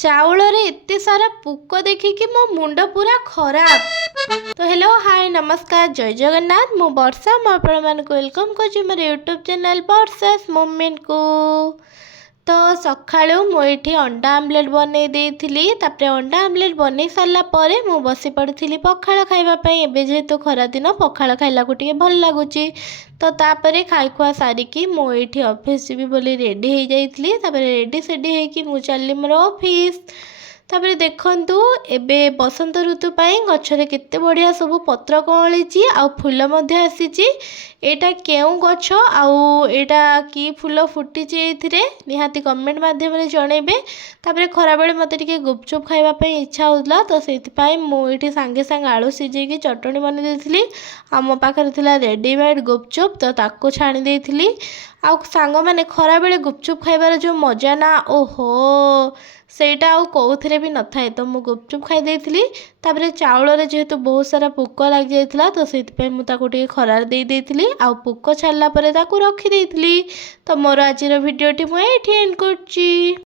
ଚାଉଳରେ ଏତେ ସାରା ପୋକ ଦେଖିକି ମୋ ମୁଣ୍ଡ ପୁରା ଖରାପ। ତ ହେଲୋ ହାଇ ନମସ୍କାର ଜୟ ଜଗନ୍ନାଥ, ମୁଁ ବର୍ଷା। ମୁଁ ଆପଣମାନଙ୍କୁ ୱେଲକମ୍ କରୁଛି ମୋର ୟୁଟ୍ୟୁବ୍ ଚ୍ୟାନେଲ୍ ବର୍ଷାସ୍ ମୋମେଣ୍ଟକୁ। ତ ସକାଳୁ ମୁଁ ଏଇଠି ଅଣ୍ଡା ଆମଲେଟ୍ ବନେଇ ଦେଇଥିଲି। ତାପରେ ଅଣ୍ଡା ଆମଲେଟ୍ ବନେଇ ସାରିଲା ପରେ ମୁଁ ବସି ପଡ଼ିଥିଲି ପଖାଳ ଖାଇବା ପାଇଁ। ଏବେ ଯେହେତୁ ଖରାଦିନ ପଖାଳ ଖାଇଲାକୁ ଟିକେ ଭଲ ଲାଗୁଛି। ତ ତାପରେ ଖାଇ ଖୁଆ ସାରିକି ମୁଁ ଏଇଠି ଅଫିସ୍ ଯିବି ବୋଲି ରେଡ଼ି ହେଇଯାଇଥିଲି। ତାପରେ ରେଡ଼ି ସେଡ଼ି ହେଇକି ମୁଁ ଚାଲିଲି ମୋର ଅଫିସ୍। ତାପରେ ଦେଖନ୍ତୁ ଏବେ ବସନ୍ତ ଋତୁ ପାଇଁ ଗଛରେ କେତେ ବଢ଼ିଆ ସବୁ ପତ୍ର କଅଁଳିଛି ଆଉ ଫୁଲ ମଧ୍ୟ ଆସିଛି। ଏଇଟା କେଉଁ ଗଛ ଆଉ ଏଇଟା କି ଫୁଲ ଫୁଟିଛି ଏଇଥିରେ ନିହାତି କମେଣ୍ଟ ମାଧ୍ୟମରେ ଜଣେଇବେ। ତାପରେ ଖରାବେଳେ ମୋତେ ଟିକେ ଗୁପଚୁପ୍ ଖାଇବା ପାଇଁ ଇଚ୍ଛା ହେଉଥିଲା, ତ ସେଇଥିପାଇଁ ମୁଁ ଏଇଠି ସାଙ୍ଗେ ସାଙ୍ଗେ ଆଳୁ ସିଝେଇକି ଚଟଣି ବନେଇ ଦେଇଥିଲି। ଆଉ ମୋ ପାଖରେ ଥିଲା ରେଡ଼ିମେଡ଼୍ ଗୁପଚୁପ୍, ତ ତାକୁ ଛାଣି ଦେଇଥିଲି। ଆଉ ସାଙ୍ଗମାନେ ଖରାବେଳେ ଗୁପଚୁପ୍ ଖାଇବାର ଯେଉଁ ମଜା ନା, ଓହୋ ସେଇଟା ଆଉ କେଉଁଥିରେ ବି ନଥାଏ। ତ ମୁଁ ଗୁପଚୁପ୍ ଖାଇ ଦେଇଥିଲି। ତାପରେ ଚାଉଳରେ ଯେହେତୁ ବହୁତ ସାରା ପୋକ ଲାଗିଯାଇଥିଲା, ତ ସେଇଥିପାଇଁ ମୁଁ ତାକୁ ଟିକେ ଖରାରେ ଦେଇଥିଲି। ଆଉ ପୋକ ଛାଡ଼ିଲା ପରେ ତାକୁ ରଖିଦେଇଥିଲି। ତ ମୋର ଆଜିର ଭିଡ଼ିଓଟି ମୁଁ ଏଇଠି ଏଣ୍ଡ୍ କରୁଛି।